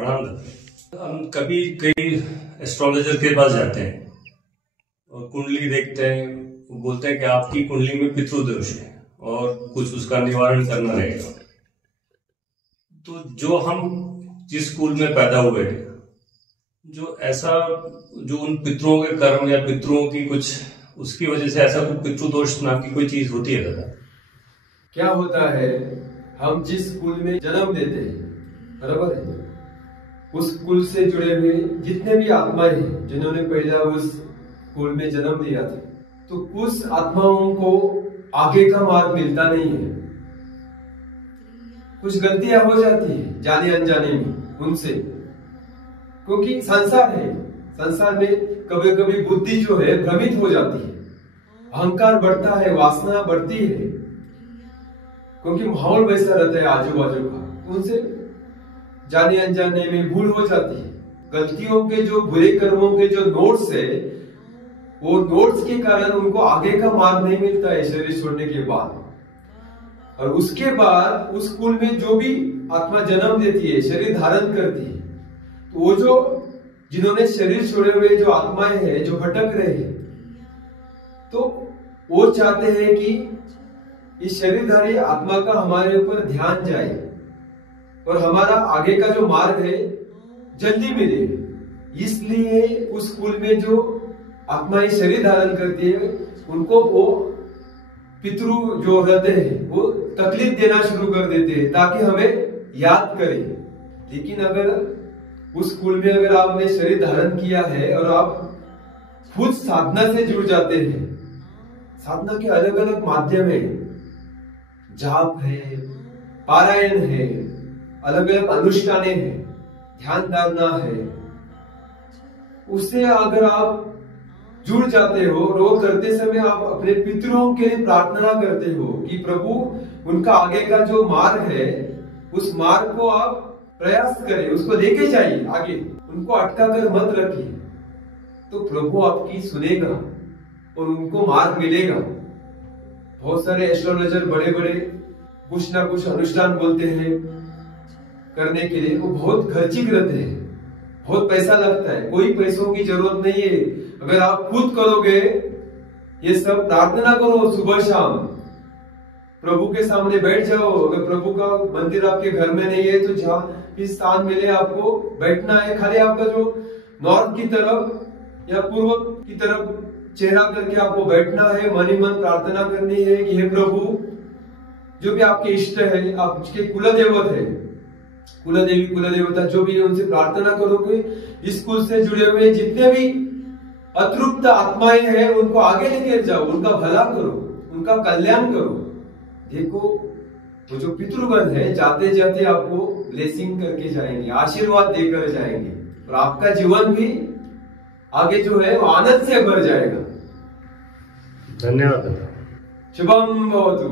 हम कभी कई एस्ट्रोलॉजर के पास जाते हैं और कुंडली देखते हैं। वो बोलते हैं कि आपकी कुंडली में पितृदोष है और कुछ उसका निवारण करना रहेगा। तो जो हम जिस कुल में पैदा हुए, जो ऐसा जो उन पितरों के कर्म या पितरों की कुछ उसकी वजह से ऐसा कोई पितृदोष नाम की कोई चीज होती है दादा? क्या होता है, हम जिस कुल में जन्म लेते हैं, बराबर है, उस कुल से जुड़े हुए जितने भी आत्माएं हैं जिन्होंने पहला उस कुल में जन्म लिया था, तो कुछ आत्माओं को आगे का मार्ग मिलता नहीं है। कुछ गलतियां हो जाती है जाने अनजाने में उनसे, क्योंकि संसार है। संसार में कभी कभी बुद्धि जो है भ्रमित हो जाती है, अहंकार बढ़ता है, वासना बढ़ती है, क्योंकि माहौल वैसा रहता है आजू बाजू का, तो उनसे जाने अनजाने में भूल हो जाती है। गलतियों के जो बुरे कर्मों के जो नोट्स है, वो नोट्स के कारण उनको आगे का मार्ग नहीं मिलता है शरीर छोड़ने के बाद। और उसके बाद उस कुल में जो भी आत्मा जन्म लेती है, शरीर धारण करती है, तो वो जो जिन्होंने शरीर छोड़े हुए जो आत्माएं हैं जो भटक रहे हैं, तो वो चाहते हैं कि इस शरीरधारी आत्मा का हमारे ऊपर ध्यान जाए और हमारा आगे का जो मार्ग है जल्दी मिले। इसलिए उस कुल में जो आत्माएं शरीर धारण करती है, उनको वो पितृ जो रहते हैं वो तकलीफ देना शुरू कर देते हैं ताकि हमें याद करें। लेकिन अगर उस कुल में अगर आपने शरीर धारण किया है और आप खुद साधना से जुड़ जाते हैं, साधना के अलग अलग माध्यम है, जाप है, पारायण है, अलग अलग अनुष्ठानें हैं, ध्यान धारणा है, उससे अगर आप जुड़ जाते हो और वो करते समय आप अपने पितरों के लिए प्रार्थना करते हो कि प्रभु उनका आगे का जो मार्ग है उस मार्ग को आप प्रयास करें, उसको लेके जाइए आगे, उनको अटका कर मत रखिए, तो प्रभु आपकी सुनेगा और उनको मार्ग मिलेगा। बहुत सारे एस्ट्रोलॉजर बड़े बड़े कुछ ना कुछ अनुष्ठान बोलते हैं करने के लिए, वो बहुत खर्चिक रहते हैं, बहुत पैसा लगता है। कोई पैसों की जरूरत नहीं है, अगर आप खुद करोगे ये सब, प्रार्थना करो सुबह शाम, प्रभु के सामने बैठ जाओ। अगर प्रभु का मंदिर आपके घर में नहीं है तो जहाँ भी स्थान मिले आपको बैठना है, खाली आपका जो नॉर्थ की तरफ या पूर्व की तरफ चेहरा करके आपको बैठना है, मन ही मन प्रार्थना करनी है कि हे प्रभु, जो भी आपके इष्ट है, आपके कुलदेवत है, कुलदेवी कुलदेवता जो भी है, उनसे प्रार्थना करोगे इस कुल से जुड़े हुए जितने भी अतृप्त आत्माएं हैं उनको आगे लेकर जाओ, उनका भला करो, उनका कल्याण करो। देखो वो जो पितृगण है जाते जाते आपको ब्लेसिंग करके जाएंगे, आशीर्वाद देकर जाएंगे, और आपका जीवन भी आगे जो है वो आनंद से भर जाएगा। धन्यवाद। शुभम भवतु।